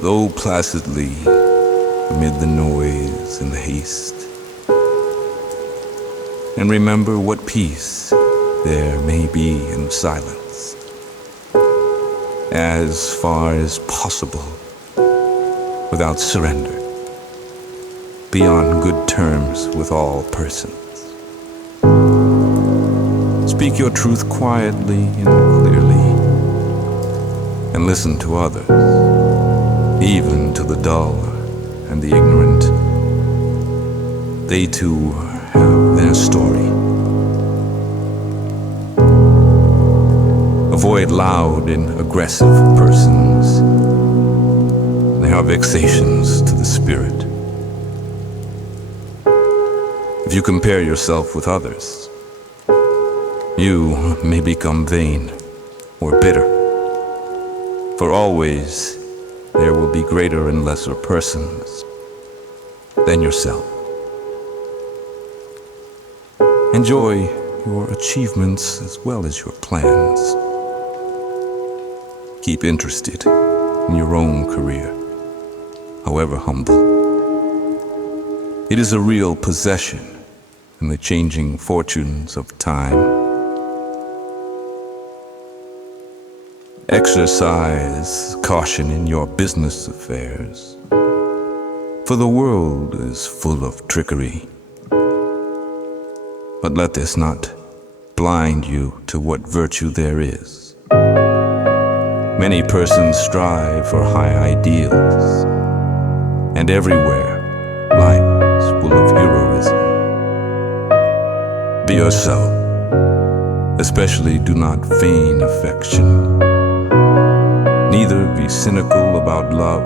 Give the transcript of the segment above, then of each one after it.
though placidly amid the noise and the haste. And remember what peace there may be in silence, as far as possible, without surrender, be on good terms with all persons. Speak your truth quietly and clearly, and listen to others, even to the dull and the ignorant. They too have their story. Avoid loud and aggressive persons. They are vexations to the spirit. If you compare yourself with others, you may become vain or bitter, for always there will be greater and lesser persons than yourself. Enjoy your achievements as well as your plans. Keep interested in your own career, however humble. It is a real possession in the changing fortunes of time. Exercise caution in your business affairs, for the world is full of trickery. But let this not blind you to what virtue there is. Many persons strive for high ideals, and everywhere life is full of heroism. Be yourself, especially do not feign affection. Neither be cynical about love,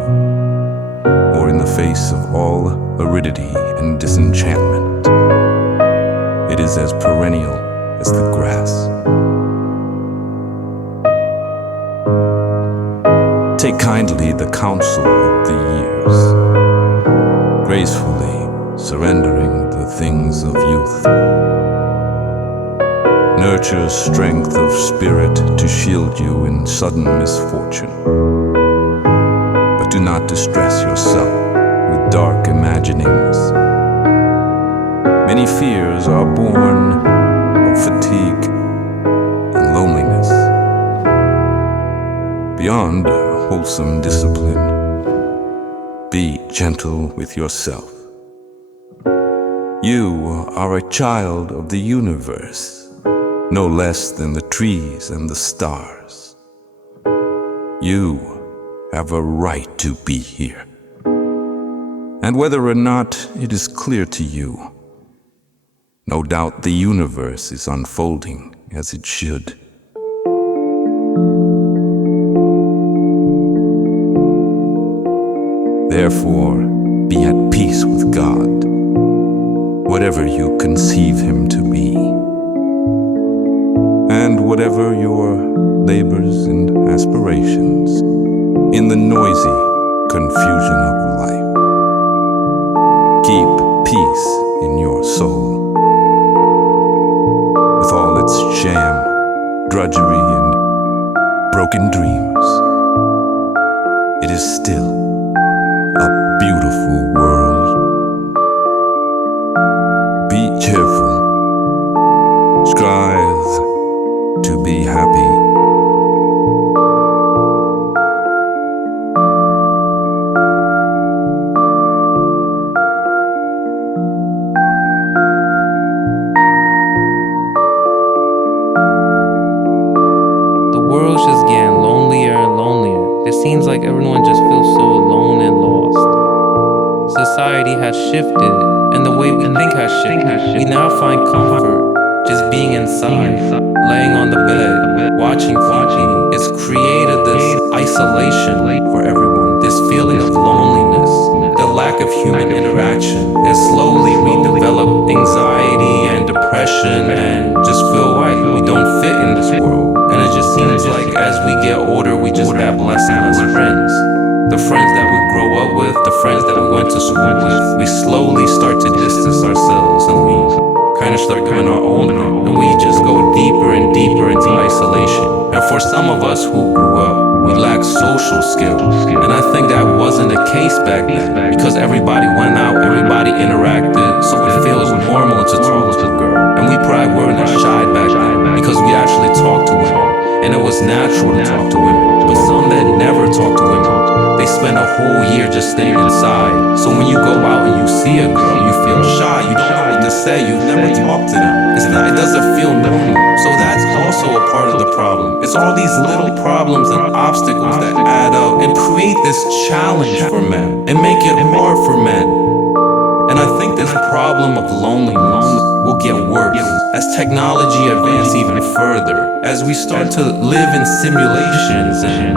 or in the face of all aridity and disenchantment. It is as perennial as the grass. Take kindly the counsel of the years, gracefully surrendering the things of youth. Nurture strength of spirit to shield you in sudden misfortune. But do not distress yourself with dark imaginings. Many fears are born of fatigue and loneliness. Beyond wholesome discipline, be gentle with yourself. You are a child of the universe, no less than the trees and the stars. You have a right to be here. And whether or not it is clear to you, no doubt the universe is unfolding as it should. Therefore, be at peace with God, whatever you conceive Him to be. And whatever your labors and aspirations in the noisy confusion of life, keep peace in your soul. With all its sham, drudgery, and broken dreams, it is still a beautiful world. Be cheerful, strive to be happy. The world's just getting lonelier and lonelier. It seems like everyone just feels so alone and lost. Society has shifted, and the way we think has shifted. We now find comfort just being inside, laying on the bed, watching TV. It's created this isolation for everyone, this feeling of loneliness, the lack of human interaction. And slowly we develop anxiety and depression and just feel like we don't fit in this world. And it just seems like as we get older, we just have less and less friends. The friends that we grow up with, the friends that we went to school with, we slowly start to distance ourselves, and we kind of start doing our own thing, and we just go deeper and deeper into isolation. And for some of us who grew up, we lack social skills, and I think that was case back then, because everybody went out, everybody interacted, so it feels normal to talk to a girl. And we probably weren't as shy back then, because we actually talked to women, and it was natural to talk to women. But some that never talk to women, they spend a whole year just staying inside. So when you go out and you see a girl, you feel shy, you don't know what to say, you've never talked to them. It doesn't feel normal. So that's also a part of the problem. It's all these little problems and obstacles that add up and create this challenge for men and make it hard for men. And I think this problem of loneliness will get worse as technology advances even further, as we start to live in simulations and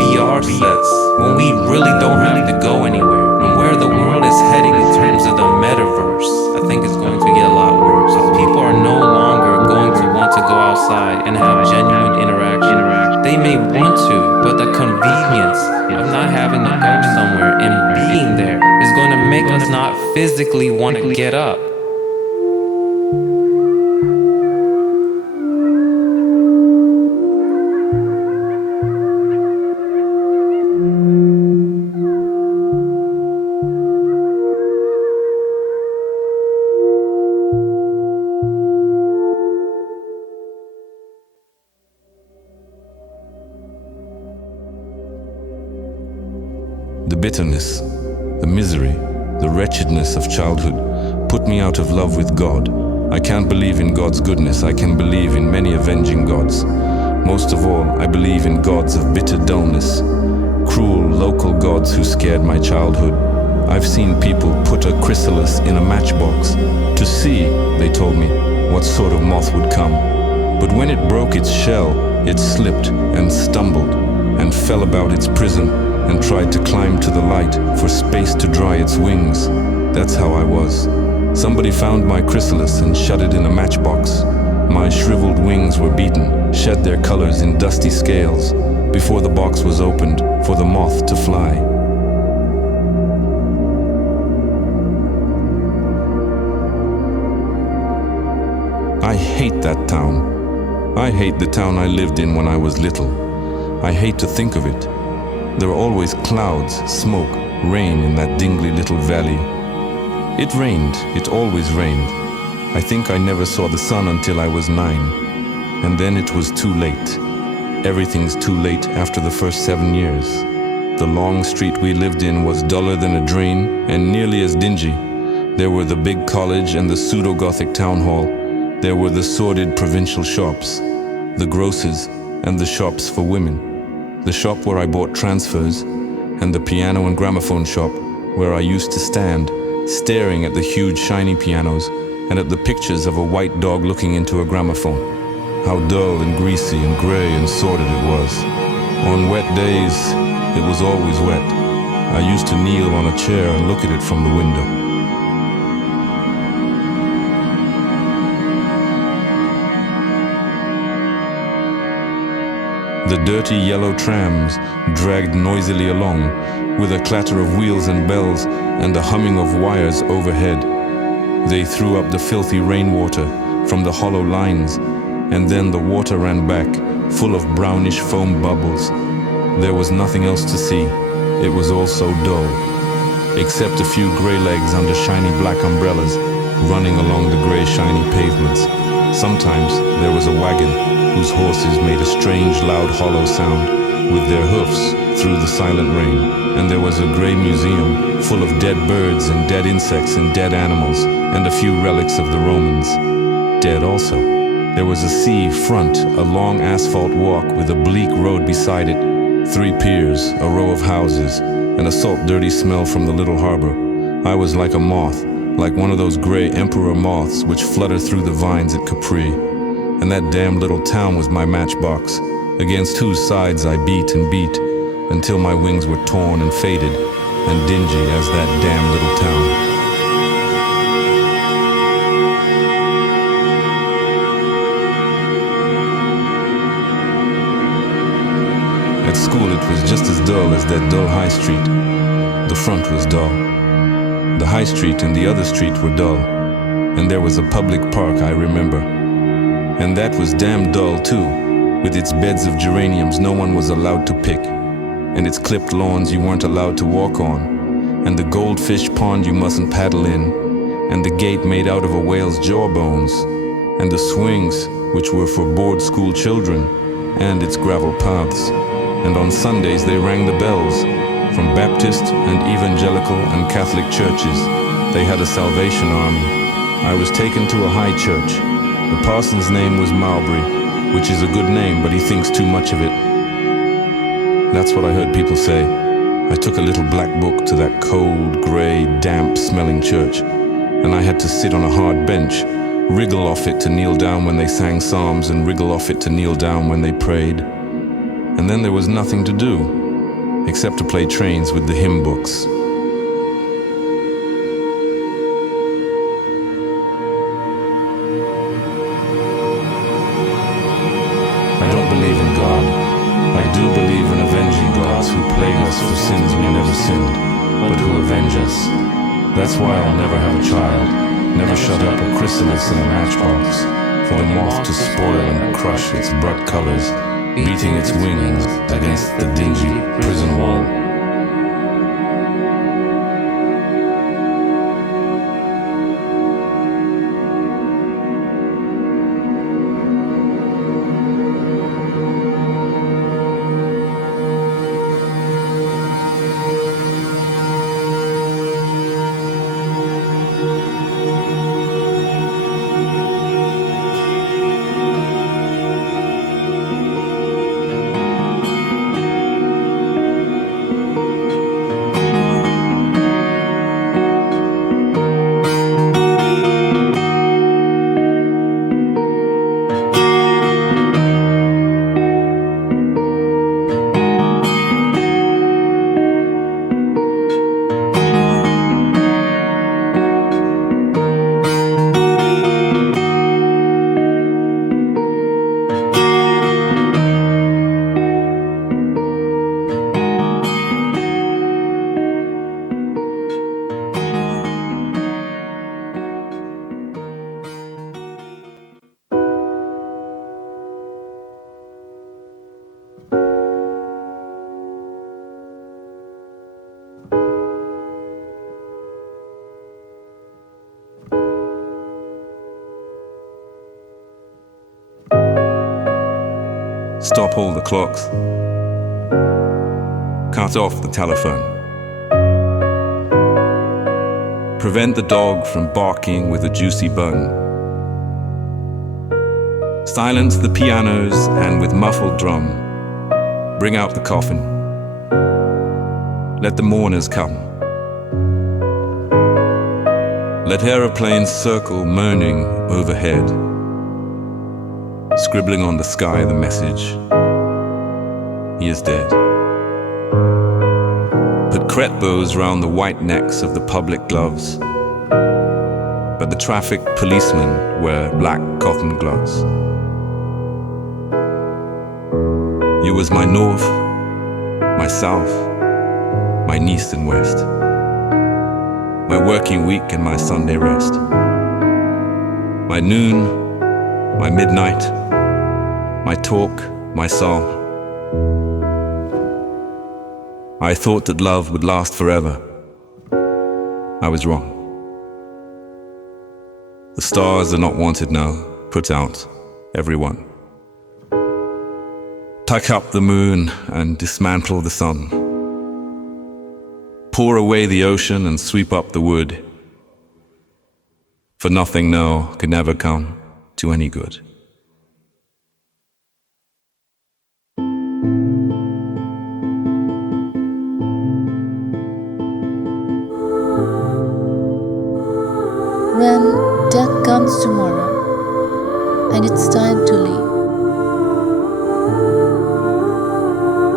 VR sets when we really don't have to go anywhere. And where the world is heading in terms of the metaverse, I think it's going to get a lot worse. People are no longer going to want to go outside and have genuine interaction. They may want to, but the convenience of not having to go somewhere and being there is going to make us not physically want to get up. The bitterness, the misery, the wretchedness of childhood put me out of love with God. I can't believe in God's goodness. I can believe in many avenging gods. Most of all, I believe in gods of bitter dullness, cruel local gods who scared my childhood. I've seen people put a chrysalis in a matchbox to see, they told me, what sort of moth would come. But when it broke its shell, it slipped and stumbled and fell about its prison and tried to climb to the light for space to dry its wings. That's how I was. Somebody found my chrysalis and shut it in a matchbox. My shriveled wings were beaten, shed their colors in dusty scales, before the box was opened for the moth to fly. I hate that town. I hate the town I lived in when I was little. I hate to think of it. There are always clouds, smoke, rain in that dingly little valley. It rained, it always rained. I think I never saw the sun until I was 9. And then it was too late. Everything's too late after the first 7 years. The long street we lived in was duller than a drain and nearly as dingy. There were the big college and the pseudo-Gothic town hall. There were the sordid provincial shops, the grocers and the shops for women. The shop where I bought transfers, and the piano and gramophone shop where I used to stand, staring at the huge shiny pianos and at the pictures of a white dog looking into a gramophone. How dull and greasy and gray and sordid it was. On wet days, it was always wet. I used to kneel on a chair and look at it from the window. The dirty yellow trams dragged noisily along, with a clatter of wheels and bells and a humming of wires overhead. They threw up the filthy rainwater from the hollow lines, and then the water ran back, full of brownish foam bubbles. There was nothing else to see. It was all so dull, except a few grey legs under shiny black umbrellas, running along the grey shiny pavements. Sometimes there was a wagon whose horses made a strange loud hollow sound with their hoofs through the silent rain, and there was a grey museum full of dead birds and dead insects and dead animals, and a few relics of the Romans, dead also. There was a sea front, a long asphalt walk with a bleak road beside it, 3 piers, a row of houses, and a salt dirty smell from the little harbor. I was like a moth, like one of those grey emperor moths which flutter through the vines at Capri. And that damn little town was my matchbox, against whose sides I beat and beat, until my wings were torn and faded, and dingy as that damn little town. At school it was just as dull as that dull high street. The front was dull. The high street and the other street were dull, and there was a public park, I remember. And that was damn dull too, with its beds of geraniums no one was allowed to pick. and its clipped lawns you weren't allowed to walk on, and the goldfish pond you mustn't paddle in, and the gate made out of a whale's jawbones, and the swings which were for board school children, and its gravel paths. And on Sundays they rang the bells. From Baptist and Evangelical and Catholic churches, they had a Salvation Army. I was taken to a high church. The parson's name was Mowbray, which is a good name, but he thinks too much of it. That's what I heard people say. I took a little black book to that cold, grey, damp-smelling church, and I had to sit on a hard bench, wriggle off it to kneel down when they sang psalms and wriggle off it to kneel down when they prayed. And then there was nothing to do except to play trains with the hymn books. I don't believe in God. I do believe in avenging gods who plague us for sins we never sinned, but who avenge us. That's why I'll never have a child, never shut up a chrysalis in a matchbox, for the moth to spoil and crush its bright colors, beating its wings against the dingy prison wall. Stop all the clocks. Cut off the telephone. Prevent the dog from barking with a juicy bone. Silence the pianos and with muffled drum, bring out the coffin. Let the mourners come. Let aeroplanes circle moaning overhead, scribbling on the sky the message, he is dead. Put cret bows round the white necks of the public gloves, but the traffic policemen wear black cotton gloves. You was my north, my south, my east and west, my working week and my Sunday rest, my noon, my midnight, my talk, my song. I thought that love would last forever. I was wrong. The stars are not wanted now. Put out, everyone. Tuck up the moon and dismantle the sun. Pour away the ocean and sweep up the wood. For nothing now can ever come to any good. When death comes tomorrow and it's time to leave,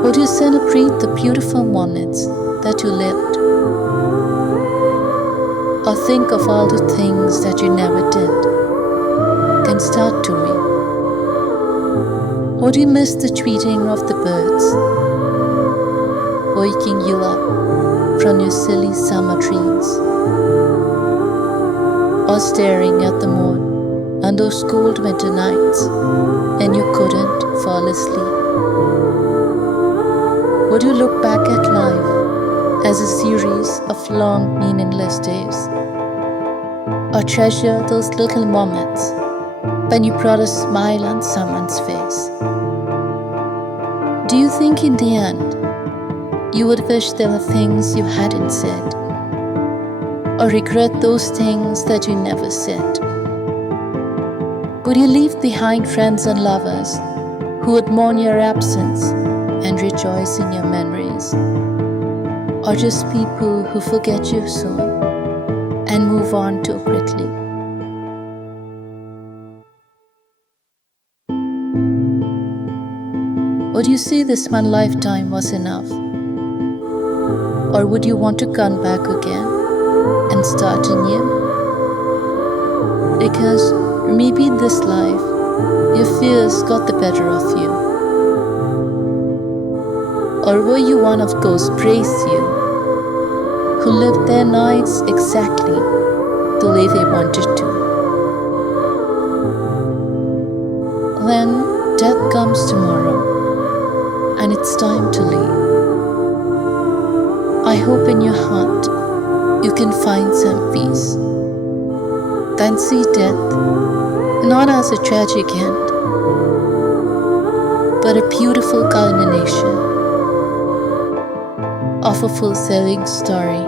would you celebrate the beautiful moments that you lived, or think of all the things that you never did, then start to read? Would you miss the tweeting of the birds, waking you up from your silly summer dreams, or staring at the moon on those cold winter nights and you couldn't fall asleep? Would do look back at life as a series of long, meaningless days, or treasure those little moments when you brought a smile on someone's face? Do you think in the end you would wish there were things you hadn't said, or regret those things that you never said? Would you leave behind friends and lovers who would mourn your absence and rejoice in your memories, or just people who forget you soon and move on too quickly? Would you say this one lifetime was enough? Or would you want to come back again and start anew? Because maybe in this life, your fears got the better of you. Or were you one of those brave few who lived their nights exactly the way they wanted to? Then death comes tomorrow, and it's time to leave. I hope in your heart you can find some peace. Then see death not as a tragic end, but a beautiful culmination of a fulfilling story.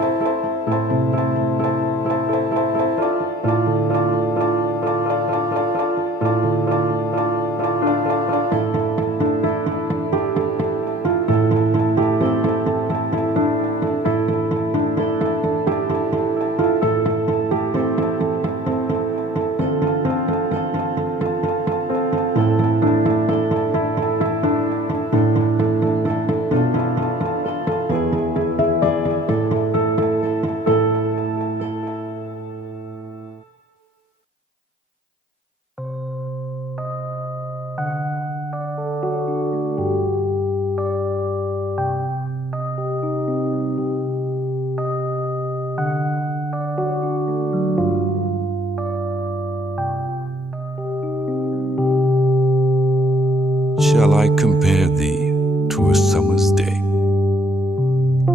Shall I compare thee to a summer's day?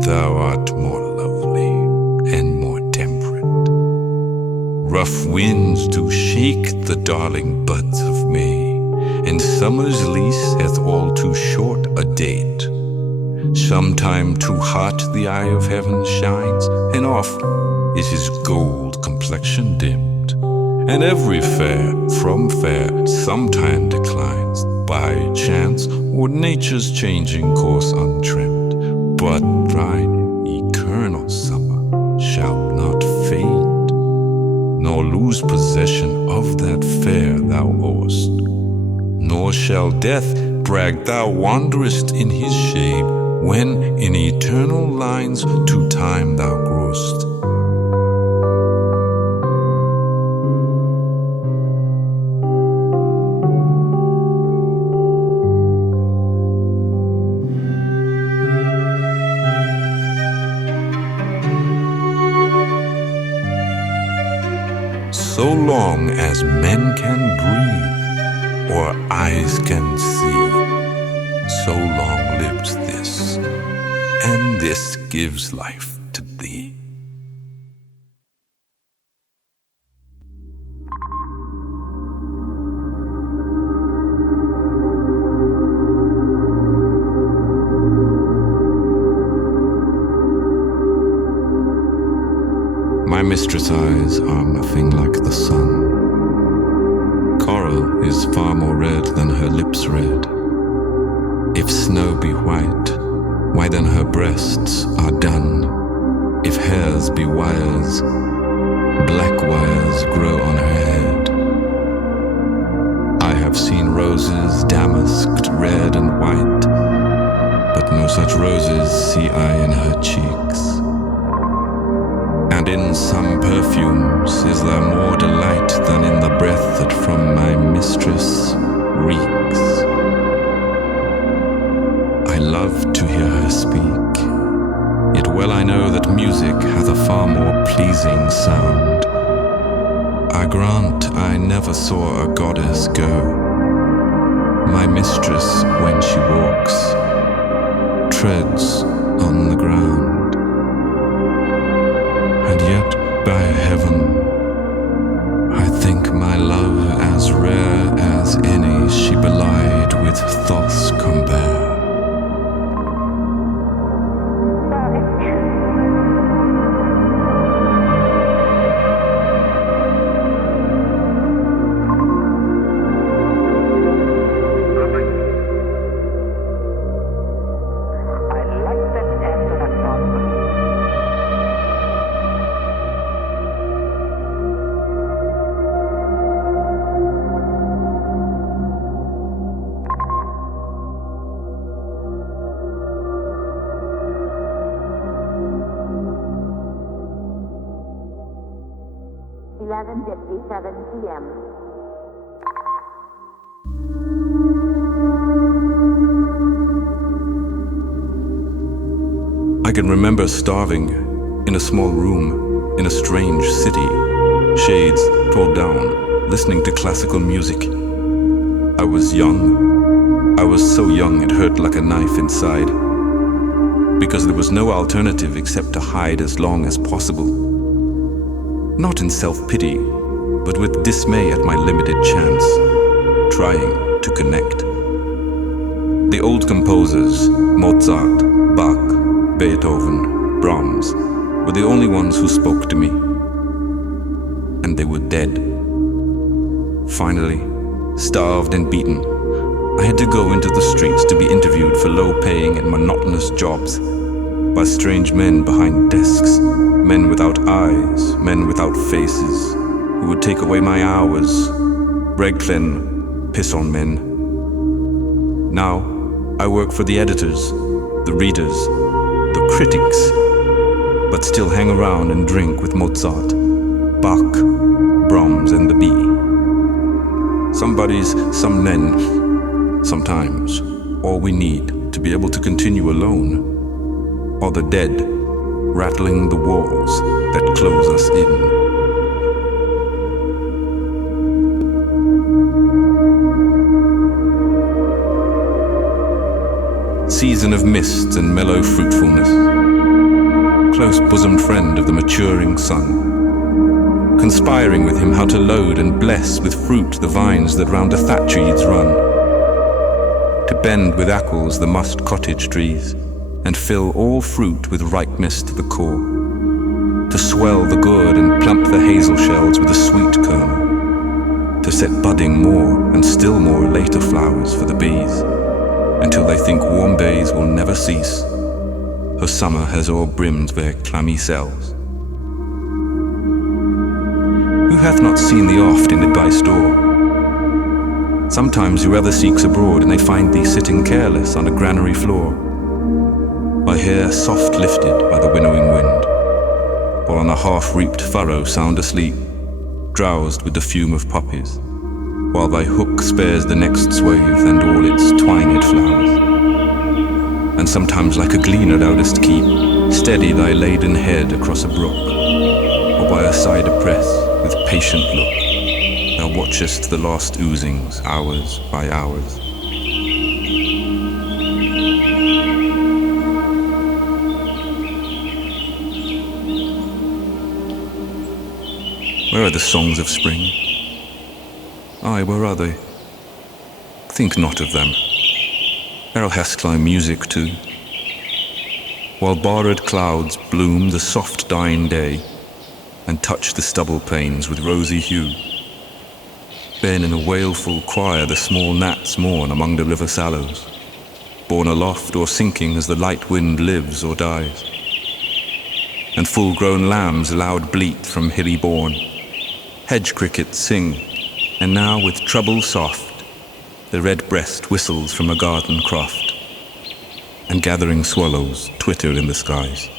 Thou art more lovely and more temperate. Rough winds do shake the darling buds of May, and summer's lease hath all too short a date. Sometime too hot the eye of heaven shines, and oft is his gold complexion dimmed. And every fair from fair sometime declines, by chance or nature's changing course untrimmed. But thine eternal summer shall not fade, nor lose possession of that fair thou owest. Nor shall death brag thou wanderest in his shade, when in eternal lines to time thou growest. So long as men can breathe, or eyes can see, so long lives this, and this gives life to thee. My mistress' eyes are nothing like the sun. Coral is far more red than her lips red. If snow be white, why then her breasts are dun. If hairs be wires, black wires grow on her head. I have seen roses damasked red and white, but no such roses see I in her cheeks. And in some perfumes is there more delight than in the breath that from my mistress reeks. I love to hear her speak, yet well I know that music hath a far more pleasing sound. I grant I never saw a goddess go. My mistress, when she walks, treads on the ground. And yet, by heaven, I think my love as rare as any she belied with thoughts compare. p.m. I can remember starving in a small room in a strange city, shades pulled down, listening to classical music. I was young. I was so young it hurt like a knife inside, because there was no alternative except to hide as long as possible. Not in self-pity, but with dismay at my limited chance, trying to connect. The old composers, Mozart, Bach, Beethoven, Brahms, were the only ones who spoke to me. And they were dead. Finally, starved and beaten, I had to go into the streets to be interviewed for low-paying and monotonous jobs by strange men behind desks, men without eyes, men without faces, who would take away my hours, Reglen, piss on men. Now, I work for the editors, the readers, the critics, but still hang around and drink with Mozart, Bach, Brahms, and the bee. Some bodies, some men, sometimes all we need to be able to continue alone are the dead rattling the walls that close us in. Season of mists and mellow fruitfulness, close-bosomed friend of the maturing sun, conspiring with him how to load and bless with fruit the vines that round the thatch-eaves run, to bend with apples the musk cottage trees, and fill all fruit with ripeness to the core, to swell the good and plump the hazel shells with a sweet kernel, to set budding more and still more later flowers for the bees, until they think warm days will never cease, for summer has o'erbrimmed their clammy cells. Who hath not seen thee oft in thy store? Sometimes whoever seeks abroad, and they find thee sitting careless on a granary floor, thy hair soft lifted by the winnowing wind, or on a half-reaped furrow sound asleep, drowsed with the fume of poppies, while thy hook spares the next swathe and all its twined flowers. And sometimes like a gleaner thou dost keep steady thy laden head across a brook, or by a cider press with patient look thou watchest the lost oozings hours by hours. Where are the songs of spring? Aye, where are they? Think not of them. Errol hast thy music too. While borrowed clouds bloom the soft dying day, and touch the stubble panes with rosy hue, then in a wailful choir the small gnats mourn among the river sallows, borne aloft or sinking as the light wind lives or dies. And full-grown lambs loud bleat from hilly bourne, hedge crickets sing, and now with treble soft the red-breast whistles from a garden croft, and gathering swallows twitter in the skies.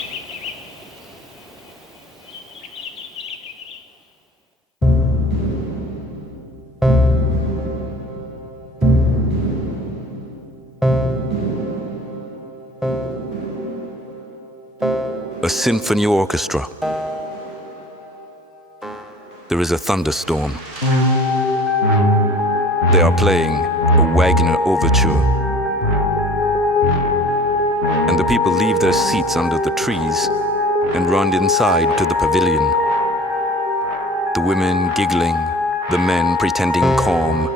A symphony orchestra. There is a thunderstorm. They are playing a Wagner Overture. and the people leave their seats under the trees and run inside to the pavilion. The women giggling, the men pretending calm,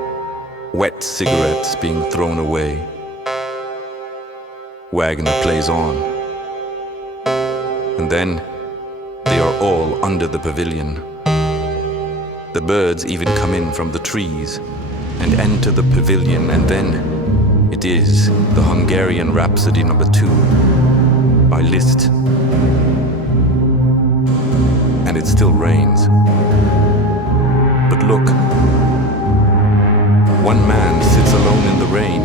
wet cigarettes being thrown away. Wagner plays on. And then they are all under the pavilion. The birds even come in from the trees and enter the pavilion, and then it is the Hungarian Rhapsody No. 2 by Liszt. And it still rains. But look, one man sits alone in the rain,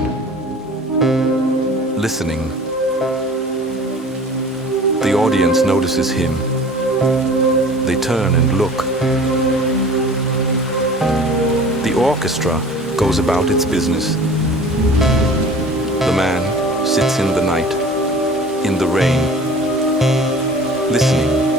listening. The audience notices him. They turn and look. The orchestra goes about its business. The man sits in the night, in the rain, listening.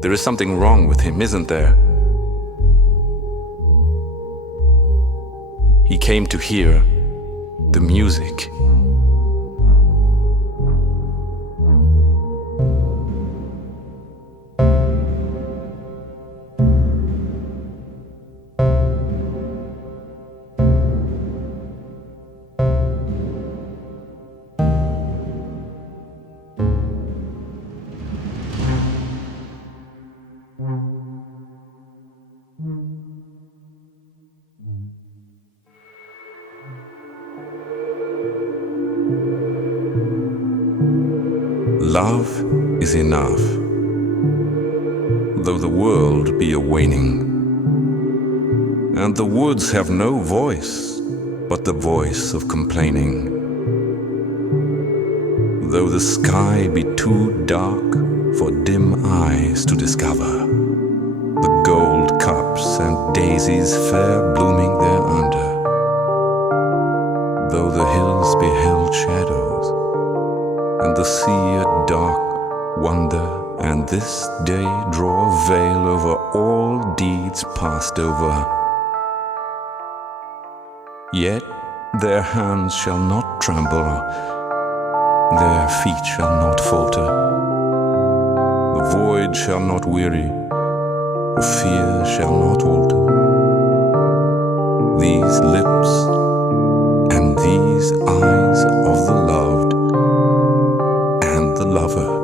There is something wrong with him, isn't there? He came to hear the music. Love is enough, though the world be a waning, and the woods have no voice but the voice of complaining. Though the sky be too dark for dim eyes to discover, the gold cups and daisies fair blooming thereunder, though the hills be held shadows, and the sea a dark wonder, and this day draw a veil over all deeds passed over. Yet their hands shall not tremble, their feet shall not falter. The void shall not weary, the fear shall not alter. These lips and these eyes of the loved and the lover.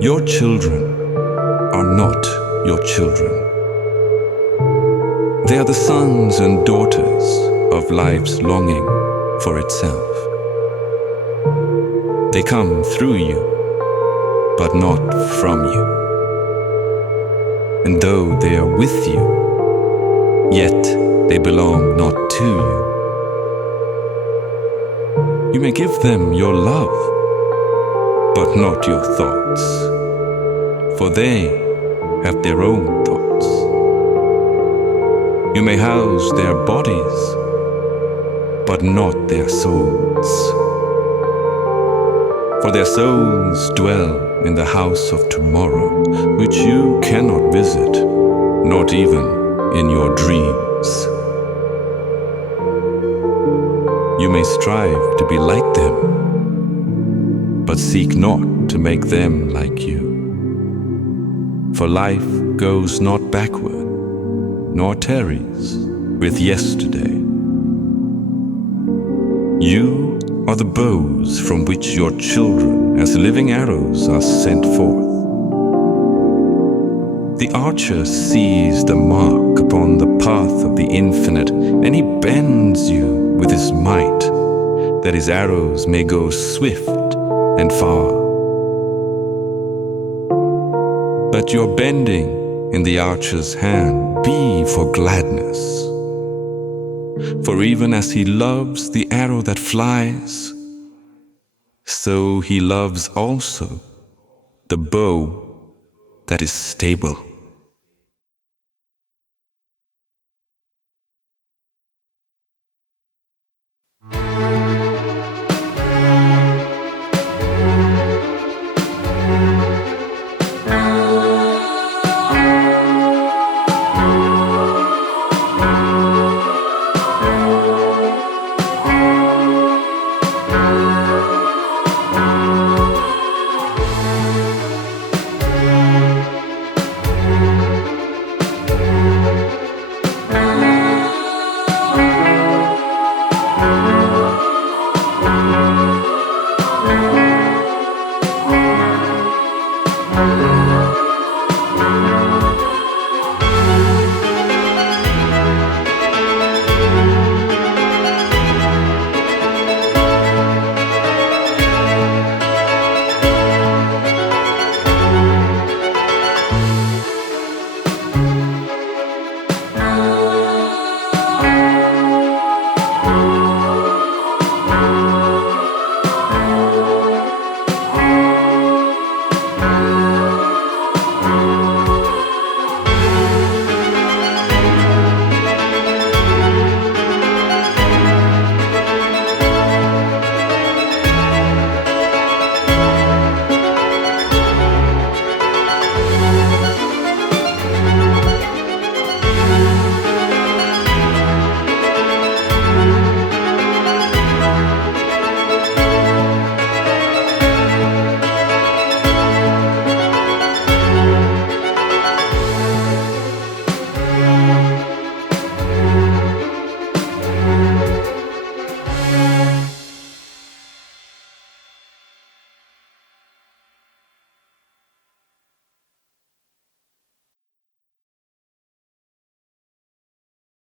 Your children are not your children. They are the sons and daughters of life's longing for itself. They come through you, but not from you. And though they are with you, yet they belong not to you. You may give them your love, but not your thoughts, for they have their own thoughts. You may house their bodies, but not their souls, for their souls dwell in the house of tomorrow, which you cannot visit, not even in your dreams. You may strive to be like them, but seek not to make them like you. For life goes not backward, nor tarries with yesterday. You are the bows from which your children as living arrows are sent forth. The archer sees the mark upon the path of the infinite, and he bends you with his might, that his arrows may go swift and far. Let your bending in the archer's hand be for gladness. For even as he loves the arrow that flies, so he loves also the bow that is stable.